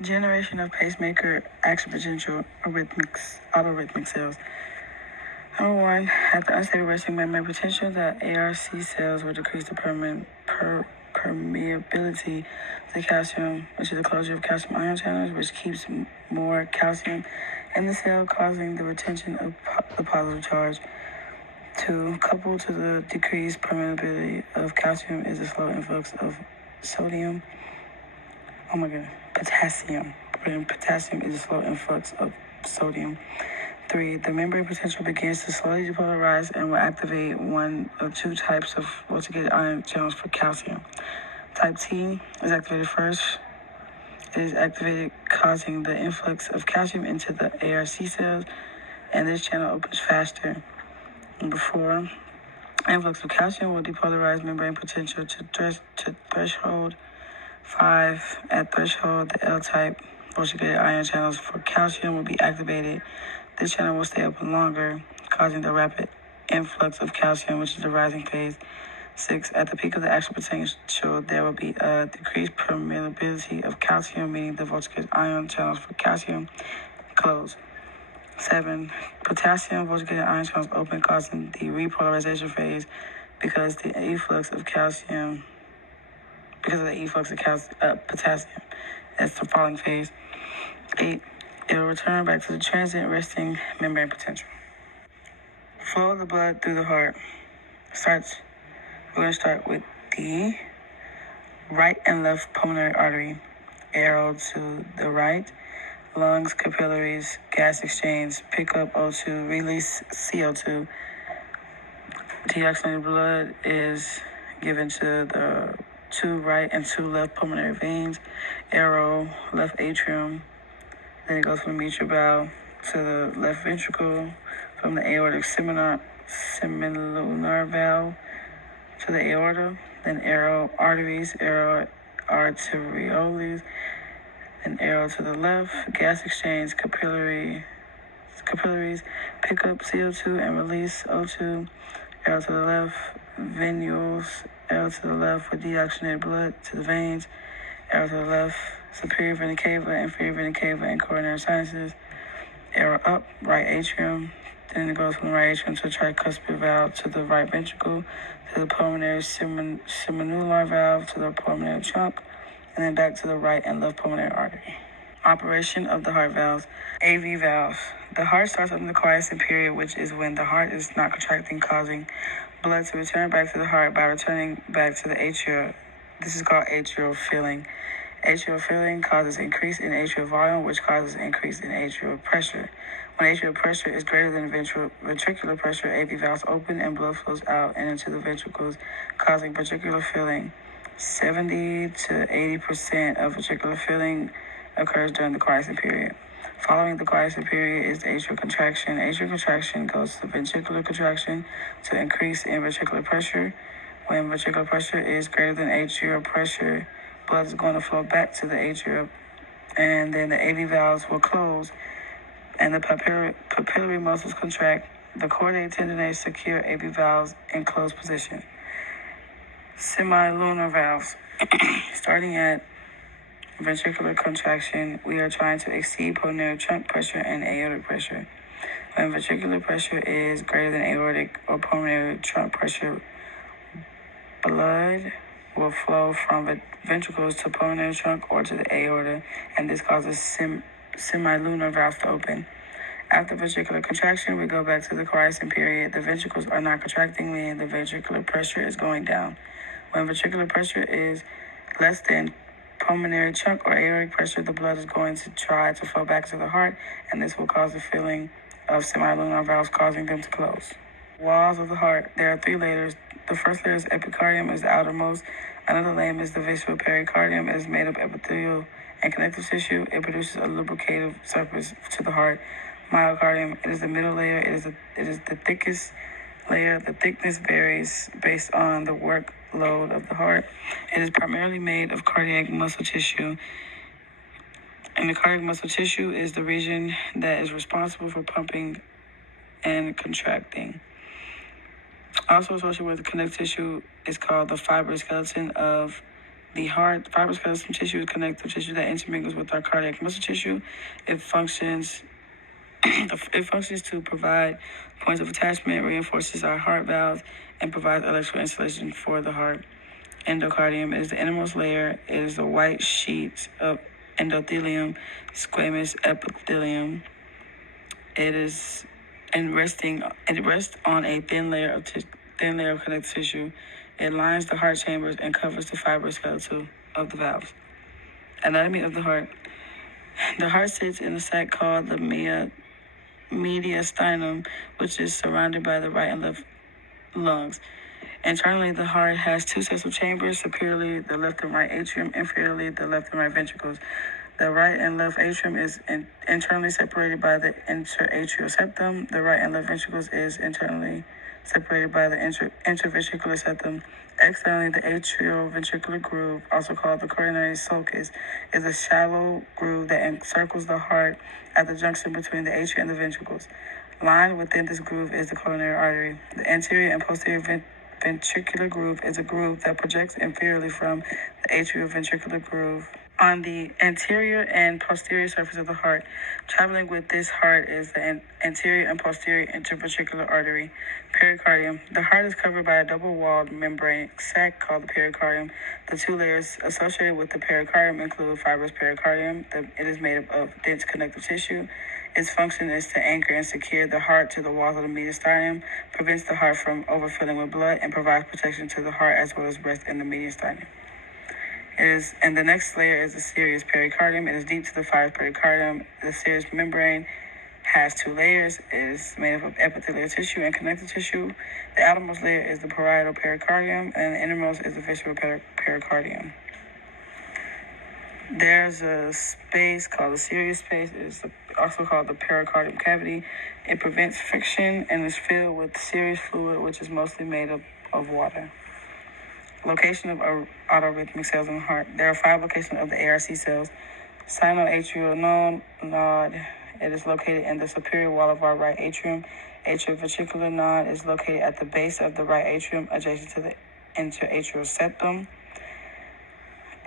Generation of pacemaker action potential autorhythmic cells. Number one, at the unstable resting membrane potential, the ARC cells will decrease the permeability to calcium, which is the closure of calcium ion channels, which keeps more calcium in the cell, causing the retention of the positive charge. Two, coupled to the decreased permeability of calcium is the slow influx of sodium. Oh my goodness, potassium. Potassium is a slow influx of sodium. Three, the membrane potential begins to slowly depolarize and will activate one of two types of voltage-gated ion channels for calcium. Type T is activated first. It is activated, causing the influx of calcium into the ARC cells, and this channel opens faster. Number four, influx of calcium will depolarize membrane potential to threshold. Five, at threshold, the L-type voltage-gated ion channels for calcium will be activated. This channel will stay open longer, causing the rapid influx of calcium, which is the rising phase. Six, at the peak of the action potential, there will be a decreased permeability of calcium, meaning the voltage-gated ion channels for calcium close. Seven, potassium voltage-gated ion channels open, causing the repolarization phase because of the efflux of potassium. That's the falling phase. Eight, it will return back to the transient resting membrane potential. Flow of the blood through the heart we're going to start with the right and left pulmonary artery, arrow to the right, lungs, capillaries, gas exchange, pick up O2, release CO2. Deoxygenated blood is given to the two right and two left pulmonary veins, arrow, left atrium. Then it goes from the mitral valve to the left ventricle, from the aortic semilunar valve to the aorta, then arrow arteries, arrow arterioles, then arrow to the left, gas exchange, capillaries, pick up CO2 and release O2, arrow to the left, venules, arrow to the left with deoxygenated blood to the veins, arrow to the left, superior vena cava, inferior vena cava, and coronary sinuses, arrow up, right atrium, then it goes from the right atrium to the tricuspid valve to the right ventricle, to the pulmonary semilunar valve to the pulmonary trunk, and then back to the right and left pulmonary artery. Operation of the heart valves. AV valves. The heart starts up in the quiescent period, which is when the heart is not contracting, causing blood to return back to the heart by returning back to the atria. This is called atrial filling. Atrial filling causes increase in atrial volume, which causes increase in atrial pressure. When atrial pressure is greater than ventricular pressure, AV valves open and blood flows out and into the ventricles, causing ventricular filling. 70 to 80% of ventricular filling occurs during the quiescent period. Following the quiescent period is the atrial contraction. Atrial contraction goes to ventricular contraction to increase in ventricular pressure. When ventricular pressure is greater than atrial pressure, blood is going to flow back to the atria, and then the AV valves will close, and the papillary muscles contract. The chordae tendineae secure AV valves in closed position. Semilunar valves. Starting at ventricular contraction, we are trying to exceed pulmonary trunk pressure and aortic pressure. When ventricular pressure is greater than aortic or pulmonary trunk pressure, blood will flow from the ventricles to pulmonary trunk or to the aorta, and this causes semilunar valves to open. After ventricular contraction, we go back to the quiescent period. The ventricles are not contracting, meaning the ventricular pressure is going down. When ventricular pressure is less than pulmonary trunk or aortic pressure, the blood is going to try to flow back to the heart, and this will cause the filling of semilunar valves, causing them to close. Walls of the heart. There are three layers. The first layer is epicardium, is the outermost. Another layer is the visceral pericardium. It is made of epithelial and connective tissue. It produces a lubricative surface to the heart. Myocardium. It is the middle layer. It is the thickest layer. The thickness varies based on the workload of the heart. It is primarily made of cardiac muscle tissue. And the cardiac muscle tissue is the region that is responsible for pumping and contracting. Also associated with the connective tissue is called the fibrous skeleton of The heart, fibrous skeletal tissue is connective tissue that intermingles with our cardiac muscle tissue. It functions to provide points of attachment, reinforces our heart valves, and provides electrical insulation for the heart. Endocardium is the innermost layer. It is the white sheet of endothelium, squamous epithelium. It rests on a thin layer of connective tissue. It lines the heart chambers and covers the fibrous skeleton of the valves. Anatomy of the heart. The heart sits in a sac called the mediastinum, which is surrounded by the right and left lungs. Internally, the heart has two sets of chambers: superiorly, the left and right atrium; inferiorly, the left and right ventricles. The right and left atrium is internally separated by the interatrial septum. The right and left ventricles is internally separated by the interventricular septum. Externally, the atrioventricular groove, also called the coronary sulcus, is a shallow groove that encircles the heart at the junction between the atria and the ventricles. Lined within this groove is the coronary artery. The anterior and posterior ventricular groove is a groove that projects inferiorly from the atrioventricular groove on the anterior and posterior surface of the heart. Traveling with this heart is the anterior and posterior interventricular artery. Pericardium. The heart is covered by a double-walled membrane sac called the pericardium. The two layers associated with the pericardium include fibrous pericardium. It is made up of dense connective tissue. Its function is to anchor and secure the heart to the walls of the mediastinum, prevents the heart from overfilling with blood, and provides protection to the heart as well as rest in the mediastinum. And the next layer is the serous pericardium. It is deep to the fibrous pericardium. The serous membrane has two layers. It is made up of epithelial tissue and connective tissue. The outermost layer is the parietal pericardium, and the innermost is the visceral pericardium. There's a space called the serous space. It's also called the pericardium cavity. It prevents friction and is filled with serous fluid, which is mostly made up of water. Location of autorhythmic cells in the heart. There are 5 locations of the ARC cells. Sinoatrial node. It is located in the superior wall of our right atrium. Atrioventricular node is located at the base of the right atrium, adjacent to the interatrial septum.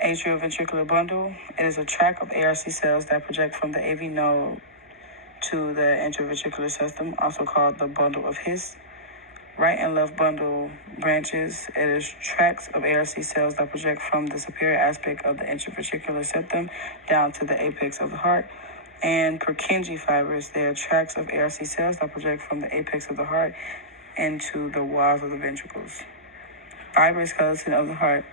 Atrioventricular bundle. It is a tract of ARC cells that project from the AV node to the intraventricular system, also called the bundle of His. Right and left bundle branches. It is tracts of ARC cells that project from the superior aspect of the intraventricular septum down to the apex of the heart. And Purkinje fibers. They are tracts of ARC cells that project from the apex of the heart into the walls of the ventricles. Fibrous skeleton of the heart.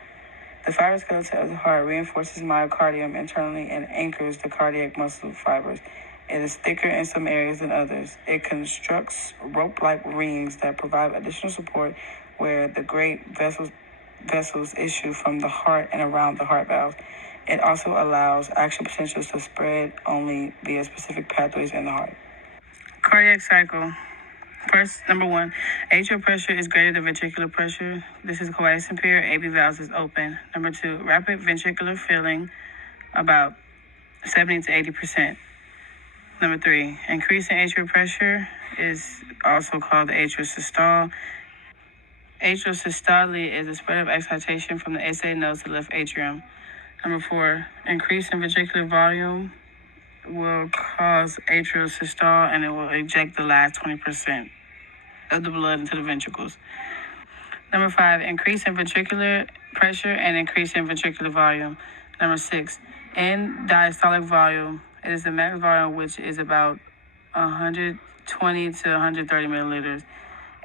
The fibrous skeleton of the heart reinforces myocardium internally and anchors the cardiac muscle fibers. It is thicker in some areas than others. It constructs rope-like rings that provide additional support where the great vessels issue from the heart and around the heart valve. It also allows action potentials to spread only via specific pathways in the heart. Cardiac cycle. First, number 1, atrial pressure is greater than ventricular pressure. This is quiescent period. AV valves is open. Number 2, rapid ventricular filling, about 70 to 80%. Number 3, increase in atrial pressure is also called the atrial systole. Atrial systole is a spread of excitation from the SA node to the left atrium. Number 4, increase in ventricular volume will cause atrial systole, and it will eject the last 20% of the blood into the ventricles. Number 5, increase in ventricular pressure and increase in ventricular volume. Number 6, end diastolic volume. It is the max volume, which is about 120 to 130 milliliters.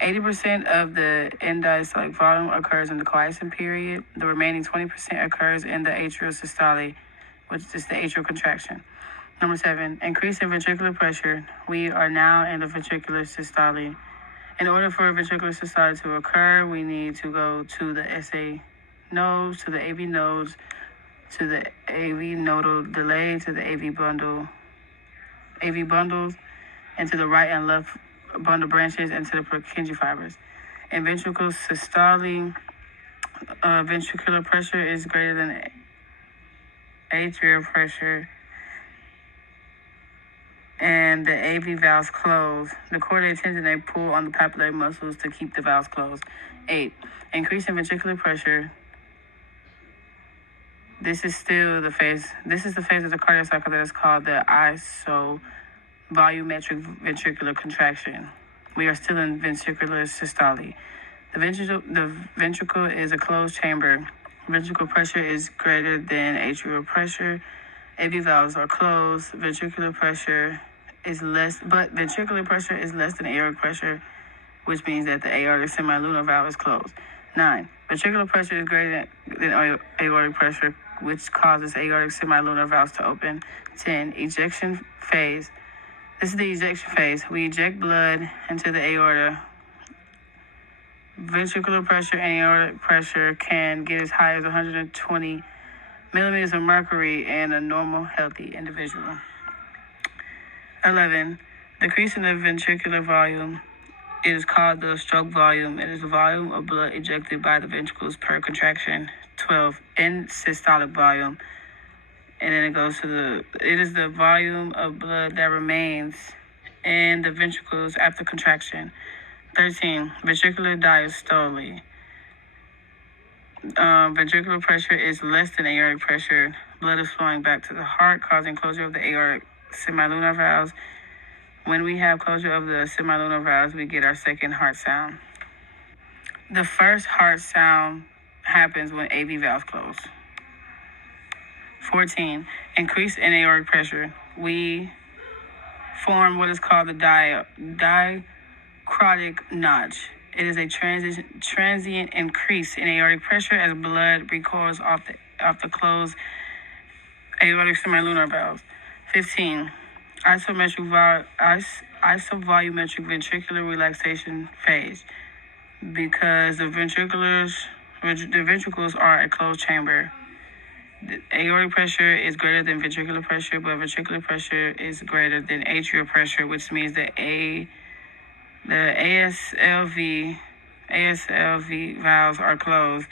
80% of the end diastolic volume occurs in the quiescent period. The remaining 20% occurs in the atrial systole, which is the atrial contraction. Number 7, increase in ventricular pressure. We are now in the ventricular systole. In order for ventricular systole to occur, we need to go to the SA nodes, to the AV nodes, to the AV nodal delay, to the AV bundles, and to the right and left bundle branches, and to the Purkinje fibers. In ventricular systole, ventricular pressure is greater than atrial pressure, and the AV valves close. The chordae tensionae pull on the papillary muscles to keep the valves closed. 8, increase in ventricular pressure This is still the phase. This is the phase of the cardiac cycle that is called the isovolumetric ventricular contraction. We are still in ventricular systole. The ventricle is a closed chamber. Ventricular pressure is greater than atrial pressure. AV valves are closed. Ventricular pressure is less than aortic pressure, which means that the aortic semilunar valve is closed. 9. Ventricular pressure is greater than aortic pressure, which causes aortic semilunar valves to open. 10. Ejection phase. This is the ejection phase. We eject blood into the aorta. Ventricular pressure and aortic pressure can get as high as 120 millimeters of mercury in a normal, healthy individual. 11. Decrease in the ventricular volume. It is called the stroke volume. It is the volume of blood ejected by the ventricles per contraction. 12. End systolic volume. And then it is the volume of blood that remains in the ventricles after contraction. 13. Ventricular diastole. Ventricular pressure is less than aortic pressure. Blood is flowing back to the heart, causing closure of the aortic semilunar valves. When we have closure of the semilunar valves, we get our second heart sound. The first heart sound happens when AV valves close. 14. Increase in aortic pressure. We form what is called the dicrotic notch. It is a transient increase in aortic pressure as blood recoils off the closed aortic semilunar valves. 15. Isovolumetric ventricular relaxation phase. Because the ventricles are a closed chamber. The aortic pressure is greater than ventricular pressure, but ventricular pressure is greater than atrial pressure, which means that the ASLV valves are closed,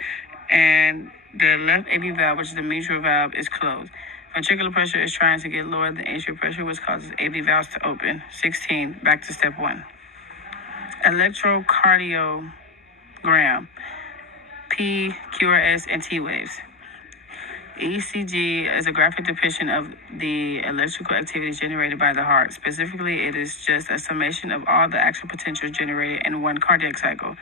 and the left AV valve, which is the mitral valve, is closed. Ventricular pressure is trying to get lower than atrial pressure, which causes AV valves to open. 16. Back to step 1. Electrocardiogram. P, QRS, and T waves. ECG is a graphic depiction of the electrical activities generated by the heart. Specifically, it is just a summation of all the actual potentials generated in one cardiac cycle.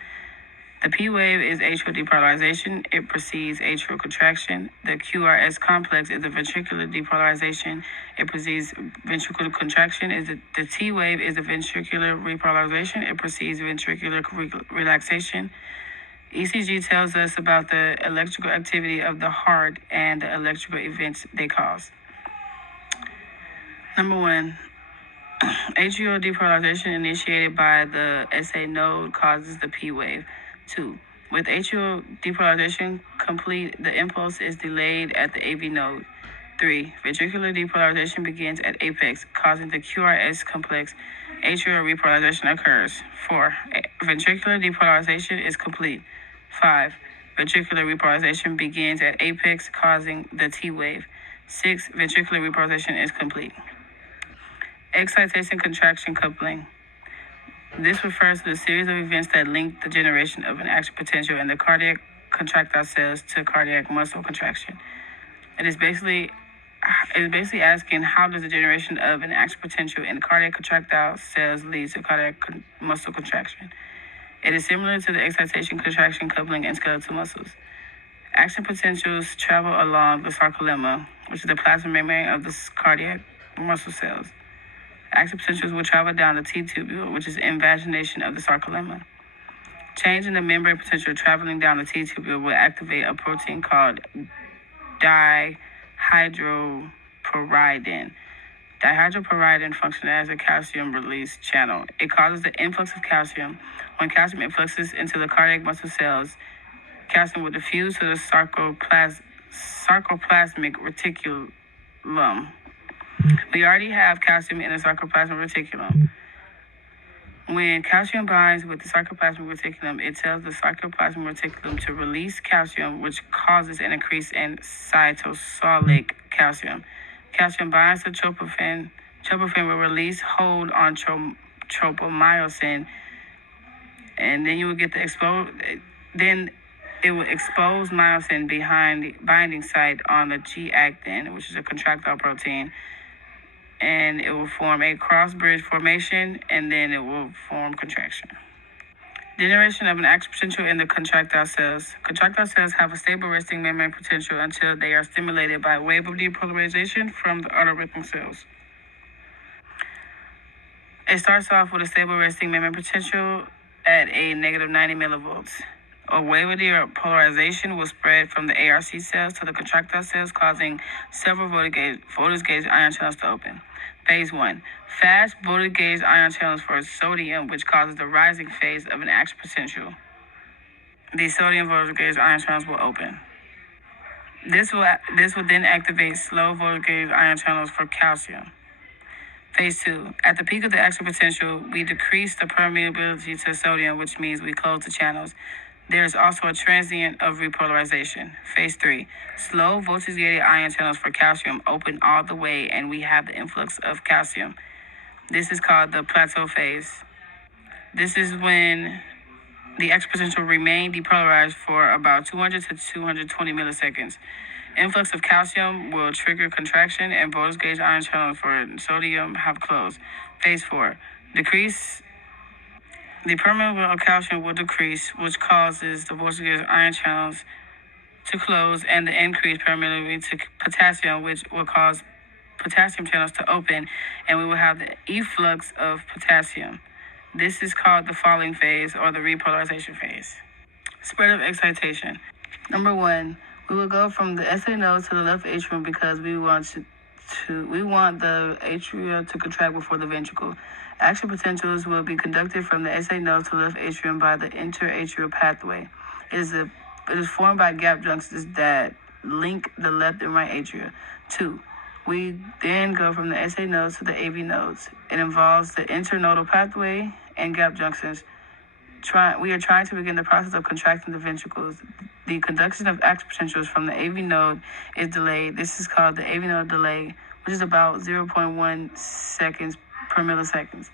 The P wave is atrial depolarization. It precedes atrial contraction. The QRS complex is the ventricular depolarization. It precedes ventricular contraction. The T wave is the ventricular repolarization. It precedes ventricular relaxation. ECG tells us about the electrical activity of the heart and the electrical events they cause. Number 1, atrial depolarization initiated by the SA node causes the P wave. 2, with atrial depolarization complete, the impulse is delayed at the AV node. 3, ventricular depolarization begins at apex, causing the QRS complex. Atrial repolarization occurs. 4, ventricular depolarization is complete. 5, ventricular repolarization begins at apex, causing the T wave. 6, ventricular repolarization is complete. Excitation contraction coupling. This refers to the series of events that link the generation of an action potential in the cardiac contractile cells to cardiac muscle contraction. It is basically asking, how does the generation of an action potential in cardiac contractile cells lead to cardiac muscle contraction? It is similar to the excitation contraction coupling in skeletal muscles. Action potentials travel along the sarcolemma, which is the plasma membrane of the cardiac muscle cells. Action potentials will travel down the T-tubule, which is invagination of the sarcolemma. Change in the membrane potential traveling down the T-tubule will activate a protein called dihydropyridine. Dihydropyridine functions as a calcium release channel. It causes the influx of calcium. When calcium influxes into the cardiac muscle cells, calcium will diffuse to the sarcoplasmic reticulum. We already have calcium in the sarcoplasmic reticulum. When calcium binds with the sarcoplasmic reticulum, it tells the sarcoplasmic reticulum to release calcium, which causes an increase in cytosolic calcium. Calcium binds to tropophin. Tropophin will release hold on tropomyosin, and then you will get the it will expose myosin behind the binding site on the G-actin, which is a contractile protein, and it will form a cross bridge formation, and then it will form contraction. Generation of an action potential in the contractile cells. Contractile cells have a stable resting membrane potential until they are stimulated by a wave of depolarization from the autorhythmic cells. It starts off with a stable resting membrane potential at a negative 90 millivolts. A wave of depolarization will spread from the ARC cells to the contractile cells, causing several voltage gauge ion channels to open. Phase 1. Fast voltage gauge ion channels for sodium, which causes the rising phase of an action potential. These sodium voltage gauge ion channels will open. This will then activate slow voltage gauge ion channels for calcium. Phase 2. At the peak of the action potential, we decrease the permeability to sodium, which means we close the channels. There is also a transient of repolarization. Phase 3. Slow voltage-gated ion channels for calcium open all the way, and we have the influx of calcium. This is called the plateau phase. This is when the action potential remain depolarized for about 200 to 220 milliseconds. Influx of calcium will trigger contraction, and voltage gauge ion channels for sodium have closed. Phase 4. The permeability of calcium will decrease, which causes the voltage gauge ion channels to close, and the increased permeability to potassium, which will cause potassium channels to open, and we will have the efflux of potassium. This is called the falling phase or the repolarization phase. Spread of excitation. Number 1, we will go from the SA node to the left atrium because we want the atria to contract before the ventricle. Action potentials will be conducted from the SA node to the left atrium by the interatrial pathway. It is formed by gap junctions that link the left and right atria. 2. We then go from the SA nodes to the AV nodes. It involves the internodal pathway and gap junctions. We are trying to begin the process of contracting the ventricles. The conduction of action potentials from the AV node is delayed. This is called the AV node delay, which is about 0.1 seconds per millisecond.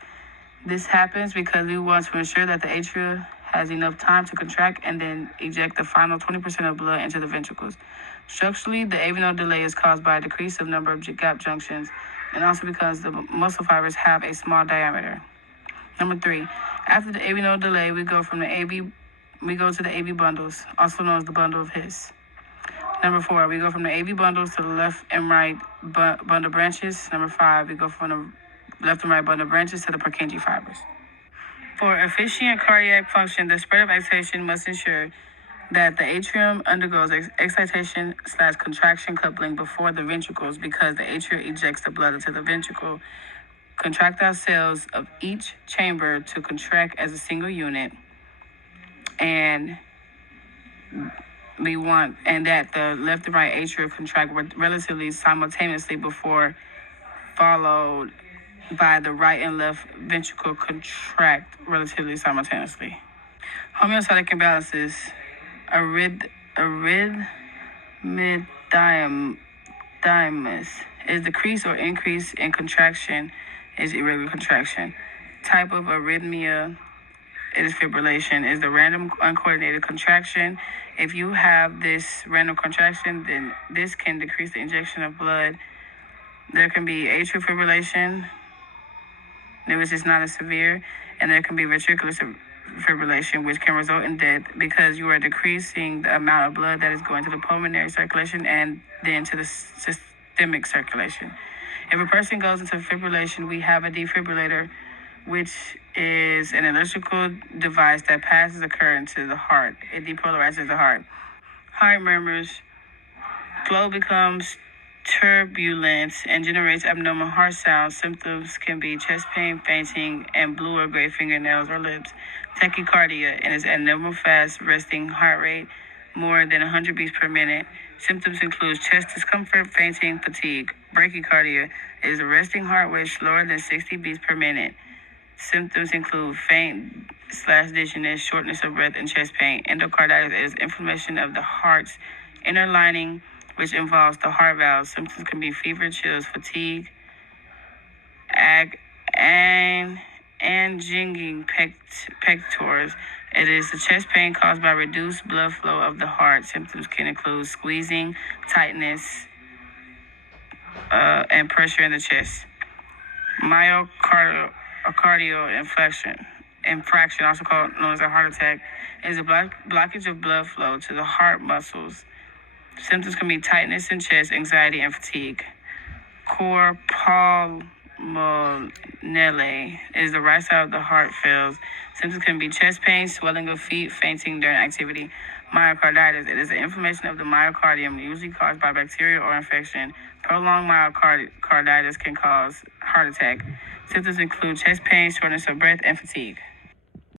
This happens because we want to ensure that the atria has enough time to contract and then eject the final 20% of blood into the ventricles. Structurally, the AV node delay is caused by a decrease of number of gap junctions, and also because the muscle fibers have a small diameter. Number 3, after the AV node delay, we go to the AV bundles, also known as the bundle of His. Number 4, we go from the AV bundles to the left and right bundle branches. Number 5, we go from the left and right bundle branches to the Purkinje fibers. For efficient cardiac function, the spread of excitation must ensure that the atrium undergoes excitation/contraction coupling before the ventricles, because the atria ejects the blood into the ventricle. Contractile cells of each chamber to contract as a single unit, and that the left and right atria contract relatively simultaneously before followed by the right and left ventricle contract relatively simultaneously. Homeostatic imbalances. Arrhythmia is decrease or increase in contraction is irregular contraction. Type of arrhythmia is fibrillation, is the random uncoordinated contraction. If you have this random contraction, then this can decrease the injection of blood. There can be atrial fibrillation, which is not as severe, and there can be ventricular fibrillation, which can result in death because you are decreasing the amount of blood that is going to the pulmonary circulation and then to the systemic circulation. If a person goes into fibrillation, we have a defibrillator, which is an electrical device that passes a current to the heart. It depolarizes the heart. Heart murmurs. Flow becomes turbulent and generates abnormal heart sounds. Symptoms can be chest pain, fainting, and blue or gray fingernails or lips. Tachycardia, and is abnormal fast resting heart rate, more than 100 beats per minute. Symptoms include chest discomfort, fainting, fatigue. Bradycardia is a resting heart rate slower than 60 beats per minute. Symptoms include faint/dizziness, shortness of breath, and chest pain. Endocarditis is inflammation of the heart's inner lining, which involves the heart valves. Symptoms can be fever, chills, fatigue, and jingling pectors. It is the chest pain caused by reduced blood flow of the heart. Symptoms can include squeezing, tightness, and pressure in the chest. Myocardial infraction, also known as a heart attack, is a blockage of blood flow to the heart muscles. Symptoms can be tightness in chest, anxiety, and fatigue. Cor pulmonale is the right side of the heart fails. Symptoms can be chest pain, swelling of feet, fainting during activity. Myocarditis, it is the inflammation of the myocardium, usually caused by bacteria or infection. Prolonged myocarditis can cause heart attack. Symptoms include chest pain, shortness of breath, and fatigue.